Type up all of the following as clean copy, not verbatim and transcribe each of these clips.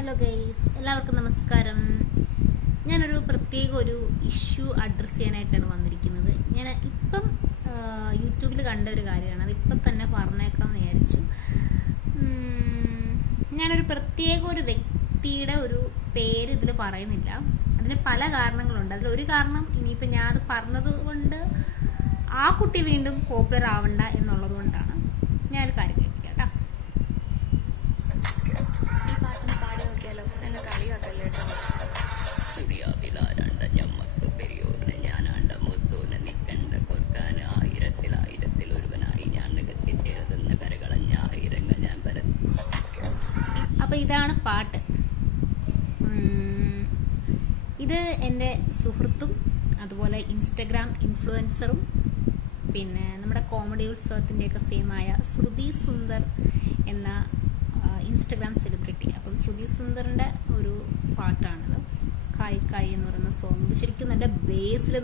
Hello guys, എല്ലാവർക്കും നമസ്കാരം. ഞാനൊരു പ്രത്യേക ഒരു ഇഷ്യൂ അഡ്രസ്സ് ചെയ്യാനായിട്ടാണ് വന്നിരിക്കുന്നത്. ഞാൻ ഇപ്പം യൂട്യൂബിൽ കണ്ട ഒരു കാര്യമാണ്, അതിപ്പം തന്നെ പറഞ്ഞേക്കാമെന്ന് വിചാരിച്ചു. ഞാനൊരു പ്രത്യേക ഒരു വ്യക്തിയുടെ ഒരു പേര് ഇതിൽ പറയുന്നില്ല. അതിന് പല കാരണങ്ങളുണ്ട്. അതിലൊരു കാരണം ഇനിയിപ്പോൾ ഞാൻ അത് പറഞ്ഞത് കൊണ്ട് ആ കുട്ടി വീണ്ടും പോപ്പുലർ ആവണ്ട എന്നുള്ളത് കൊണ്ടാണ്. ഞാനൊരു കാര്യം കേൾപ്പിക്കാം കേട്ടോ. ഈ പാട്ടൊന്ന് പാടി നോക്കിയാലോ? എന്നെ കളിയാക്കല്ലേ കേട്ടോ. അപ്പൊ ഇതാണ് പാട്ട്. ഇത് എൻ്റെ സുഹൃത്തും അതുപോലെ ഇൻസ്റ്റഗ്രാം ഇൻഫ്ലുവൻസറും പിന്നെ നമ്മുടെ കോമഡി ഉത്സവത്തിൻ്റെയൊക്കെ ഫെയിമായ ശ്രുതി സുന്ദർ എന്ന ഇൻസ്റ്റഗ്രാം സെലിബ്രിറ്റി. അപ്പം ശ്രുതി സുന്ദറിൻ്റെ ഒരു പാട്ടാണിത്, കായ് കായ് എന്ന് പറയുന്ന സോങ്. ഇത് ശരിക്കും നല്ല ബേസിൽ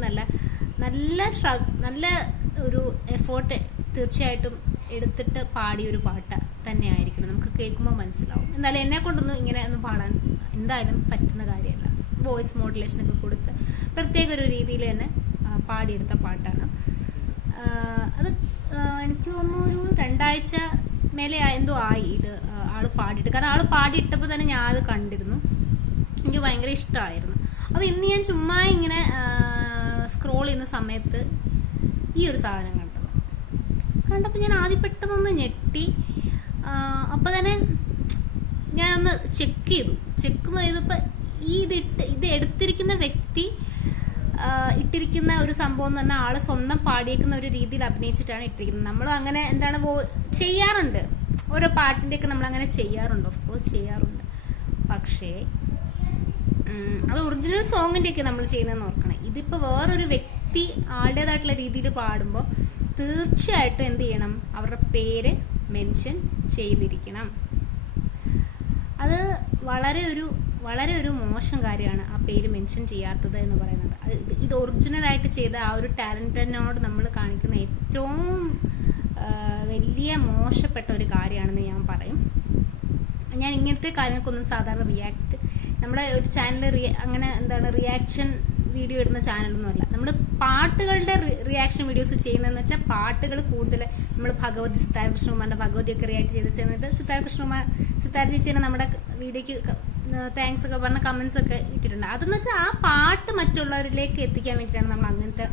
നല്ല ഒരു എഫേർട്ട് തീർച്ചയായിട്ടും എടുത്തിട്ട് പാടിയൊരു പാട്ട് തന്നെ ആയിരിക്കണം. നമുക്ക് കേൾക്കുമ്പോൾ മനസ്സിലാവും. എന്തായാലും എന്നെ കൊണ്ടൊന്നും ഇങ്ങനെ ഒന്നും പാടാൻ എന്തായാലും പറ്റുന്ന കാര്യമല്ല. വോയിസ് മോഡുലേഷനൊക്കെ കൊടുത്ത് പ്രത്യേക ഒരു രീതിയിൽ തന്നെ പാടിയെടുത്ത പാട്ടാണ് അത്. എനിക്ക് തോന്നുന്നു ഒരു 2 ആഴ്ച മേലെ എന്തോ ആയി ഇത് ആള് പാടിയിട്ട്. കാരണം ആള് പാടിയിട്ടപ്പോൾ തന്നെ ഞാൻ അത് കണ്ടിരുന്നു, എനിക്ക് ഭയങ്കര ഇഷ്ടമായിരുന്നു. അപ്പോൾ ഇന്ന് ഞാൻ ചുമ്മാ ഇങ്ങനെ സ്ക്രോൾ ചെയ്യുന്ന സമയത്ത് ഈ ഒരു സാധനം കണ്ടപ്പോൾ ഞാൻ ആദ്യം പെട്ടെന്നൊന്ന് ഞെട്ടി. അപ്പോൾ തന്നെ ഞാൻ ഒന്ന് ചെക്ക് ചെയ്തപ്പോൾ ഇത് എടുത്തിരിക്കുന്ന വ്യക്തി ഇട്ടിരിക്കുന്ന ഒരു സംഭവം എന്ന് പറഞ്ഞാൽ ആള് സ്വന്തം പാടിയേക്കുന്ന ഒരു രീതിയിൽ അഭിനയിച്ചിട്ടാണ് ഇട്ടിരിക്കുന്നത്. നമ്മൾ അങ്ങനെ എന്താണ് ചെയ്യാറുണ്ട്, ഓരോ പാട്ടിൻ്റെയൊക്കെ നമ്മൾ അങ്ങനെ ചെയ്യാറുണ്ട്, ഓഫ് കോഴ്സ് ചെയ്യാറുണ്ട്. പക്ഷേ അത് ഒറിജിനൽ സോങ്ങിൻ്റെയൊക്കെ നമ്മൾ ചെയ്യുന്നതെന്ന് ഓർക്കണം. ഇതിപ്പോൾ വേറൊരു വ്യക്തി ആളുടേതായിട്ടുള്ള രീതിയിൽ പാടുമ്പോൾ തീർച്ചയായിട്ടും എന്ത് ചെയ്യണം, അവരുടെ പേര് മെൻഷൻ ചെയ്തിരിക്കണം. അത് വളരെ ഒരു മോശം കാര്യമാണ് ആ പേര് മെൻഷൻ ചെയ്യാത്തത് എന്ന് പറയുന്നത്. ഇത് ഒറിജിനലായിട്ട് ചെയ്ത ആ ഒരു ടാലന്റിനോട് നമ്മൾ കാണിക്കുന്ന ഏറ്റവും വലിയ മോശപ്പെട്ട ഒരു കാര്യമാണെന്ന് ഞാൻ പറയും. ഞാൻ ഇങ്ങനത്തെ കാര്യങ്ങൾക്കൊന്നും സാധാരണ നമ്മുടെ ഒരു ചാനൽ അങ്ങനെ എന്താണ് റിയാക്ഷൻ വീഡിയോ ഇടുന്ന ചാനലൊന്നുമല്ല. നമ്മൾ പാട്ടുകളുടെ റിയാക്ഷൻ വീഡിയോസ് ചെയ്യുന്നതെന്ന് വെച്ചാൽ പാട്ടുകൾ കൂടുതൽ നമ്മൾ സിത്താര കൃഷ്ണകുമാറിന്റെ ഭഗവതിയൊക്കെ റിയാക്ട് ചെയ്ത സമയത്ത് സിത്താര ചേച്ചിനെ നമ്മുടെ വീഡിയോക്ക് താങ്ക്സ് ഒക്കെ പറഞ്ഞ കമന്റ്സ് ഒക്കെ ഇട്ടിട്ടുണ്ട്. അതെന്ന് വെച്ചാൽ ആ പാട്ട് മറ്റുള്ളവരിലേക്ക് എത്തിക്കാൻ വേണ്ടിയിട്ടാണ് നമ്മൾ അങ്ങനത്തെ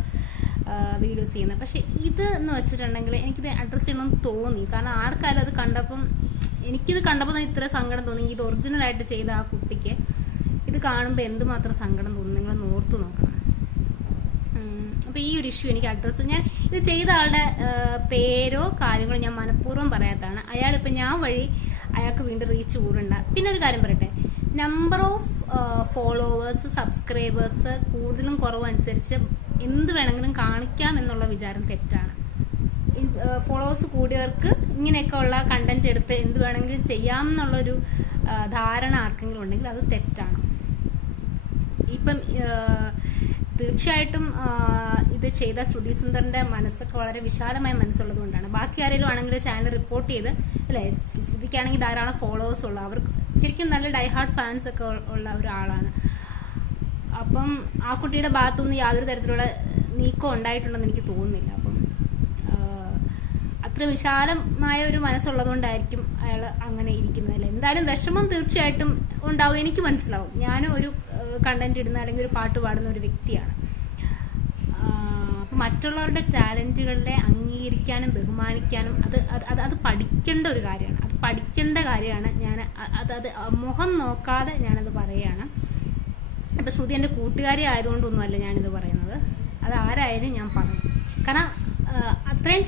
വീഡിയോസ് ചെയ്യുന്നത്. പക്ഷെ ഇത് എന്ന് വെച്ചിട്ടുണ്ടെങ്കിൽ എനിക്കിത് അഡ്രസ്സ് ചെയ്യണമെന്ന് തോന്നി. കാരണം ആർക്കാരും അത് കണ്ടപ്പം എനിക്കിത് കണ്ടപ്പോൾ ഇത്ര സങ്കടം തോന്നി. ഇത് ഒറിജിനലായിട്ട് ചെയ്ത ആ കുട്ടിക്ക് ഇത് കാണുമ്പോൾ എന്തുമാത്രം സങ്കടം തോന്നുന്നു നിങ്ങളൊന്ന് ഓർത്തു നോക്കണം. അപ്പൊ ഈ ഒരു ഇഷ്യൂ എനിക്ക് ഞാൻ ഇത് ചെയ്ത ആളുടെ പേരോ കാര്യങ്ങളോ ഞാൻ മനഃപൂർവ്വം പറയാത്തതാണ്. അയാളിപ്പോ ഞാൻ വഴി അയാൾക്ക് വീണ്ടും റീച്ച് കൂടണ്ട. പിന്നെ ഒരു കാര്യം പറയട്ടെ, നമ്പർ ഓഫ് ഫോളോവേഴ്സ് സബ്സ്ക്രൈബേഴ്സ് കൂടുതലും കുറവും അനുസരിച്ച് എന്ത് വേണമെങ്കിലും കാണിക്കാം എന്നുള്ള വിചാരം തെറ്റാണ്. ഫോളോവേഴ്സ് കൂടിയവർക്ക് ഇങ്ങനെയൊക്കെ ഉള്ള കണ്ടന്റ് എടുത്ത് എന്ത് വേണമെങ്കിലും ചെയ്യാം എന്നുള്ളൊരു ധാരണ ആർക്കെങ്കിലും ഉണ്ടെങ്കിൽ അത് തെറ്റാണ്. ഇപ്പം തീർച്ചയായിട്ടും ഇത് ചെയ്ത ശ്രുതി സുന്ദറിന്റെ മനസ്സൊക്കെ വളരെ വിശാലമായ മനസ്സുള്ളത് കൊണ്ടാണ്. ബാക്കി ആരെങ്കിലും ആണെങ്കിൽ ചാനൽ റിപ്പോർട്ട് ചെയ്ത് അല്ലെ, ശ്രുതിക്കാണെങ്കിൽ ധാരാളം ഫോളോവേഴ്സ് ഉള്ള, അവർക്ക് ശരിക്കും നല്ല ഡൈഹാർഡ് ഫാൻസ് ഒക്കെ ഉള്ള ഒരാളാണ്. അപ്പം ആ കുട്ടിയുടെ ഭാഗത്തുനിന്ന് യാതൊരു തരത്തിലുള്ള നീക്കം ഉണ്ടായിട്ടുണ്ടെന്ന് എനിക്ക് തോന്നുന്നില്ല. അപ്പം അത്ര വിശാലമായ ഒരു മനസ്സുള്ളത് കൊണ്ടായിരിക്കും അയാൾ അങ്ങനെ ഇരിക്കുന്നതല്ലേ. എന്തായാലും വിഷമം തീർച്ചയായിട്ടും ഉണ്ടാവും, എനിക്ക് മനസ്സിലാവും. ഞാനും ഒരു കണ്ടന്റ് ഇടുന്ന അല്ലെങ്കിൽ ഒരു പാട്ട് പാടുന്ന ഒരു വ്യക്തിയാണ്. മറ്റുള്ളവരുടെ ടാലന്റുകളെ അംഗീകരിക്കാനും ബഹുമാനിക്കാനും അത് പഠിക്കേണ്ട ഒരു കാര്യമാണ്. അത് പഠിക്കേണ്ട കാര്യമാണ്. ഞാൻ അത് മുഖം നോക്കാതെ ഞാനത് പറയുകയാണ്. ഇപ്പൊ ശ്രുതി എൻ്റെ കൂട്ടുകാരി ആയതുകൊണ്ടൊന്നുമല്ല ഞാനിത് പറയുന്നത്. അത് ആരായാലും ഞാൻ പറയും. കാരണം അത്രയും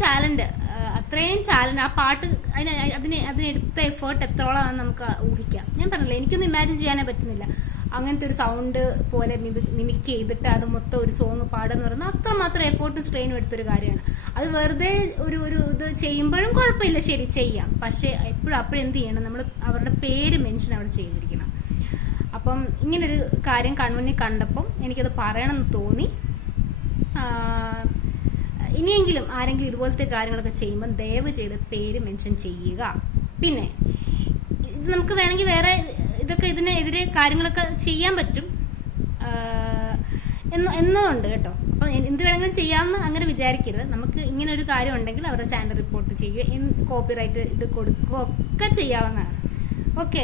ടാലന്റ് ആ പാട്ട് അതിനെടുത്ത എഫേർട്ട് എത്രത്തോളമാണെന്ന് നമുക്ക് ഊഹിക്കാം. ഞാൻ പറഞ്ഞില്ല, എനിക്കൊന്നും ഇമാജിൻ ചെയ്യാനേ പറ്റുന്നില്ല. അങ്ങനത്തെ ഒരു സൗണ്ട് പോലെ മിമിക് ചെയ്തിട്ട് അത് മൊത്തം ഒരു സോങ് പാടുന്ന പറയുന്നത് അത്രമാത്രം എഫേർട്ടും സ്ട്രെയിനും എടുത്തൊരു കാര്യമാണ്. അത് വെറുതെ ഒരു ഇത് ചെയ്യുമ്പോഴും കുഴപ്പമില്ല, ശരി ചെയ്യാം. പക്ഷെ അപ്പോഴെന്ത് ചെയ്യണം, നമ്മൾ അവരുടെ പേര് മെൻഷൻ അവിടെ ചെയ്തിരിക്കണം. അപ്പം ഇങ്ങനൊരു കാര്യം കൺമുന്നിൽ കണ്ടപ്പം എനിക്കത് പറയണമെന്ന് തോന്നി. ഇനിയെങ്കിലും ആരെങ്കിലും ഇതുപോലത്തെ കാര്യങ്ങളൊക്കെ ചെയ്യുമ്പോൾ ദയവ് ചെയ്ത് പേര് മെൻഷൻ ചെയ്യുക. പിന്നെ ഇത് നമുക്ക് വേണമെങ്കിൽ വേറെ ഇതൊക്കെ ഇതിനെതിരെ കാര്യങ്ങളൊക്കെ ചെയ്യാൻ പറ്റും എന്നുണ്ട് കേട്ടോ. അപ്പം എന്ത് വേണമെങ്കിലും ചെയ്യാമെന്ന് അങ്ങനെ വിചാരിക്കരുത്. നമുക്ക് ഇങ്ങനെ ഒരു കാര്യം ഉണ്ടെങ്കിൽ അവരുടെ ചാനൽ റിപ്പോർട്ട് ചെയ്യുക, കോപ്പിറൈറ്റ് ഇത് കൊടുക്കുക ഒക്കെ ചെയ്യാവുന്നതാണ്. ഓക്കെ,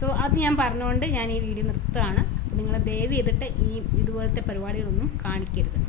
സോ അത് ഞാൻ പറഞ്ഞുകൊണ്ട് ഞാൻ ഈ വീഡിയോ നിർത്തുകയാണ്. നിങ്ങൾ ദയവ് ചെയ്തിട്ട് ഇതുപോലത്തെ പരിപാടികളൊന്നും കാണിക്കരുത്.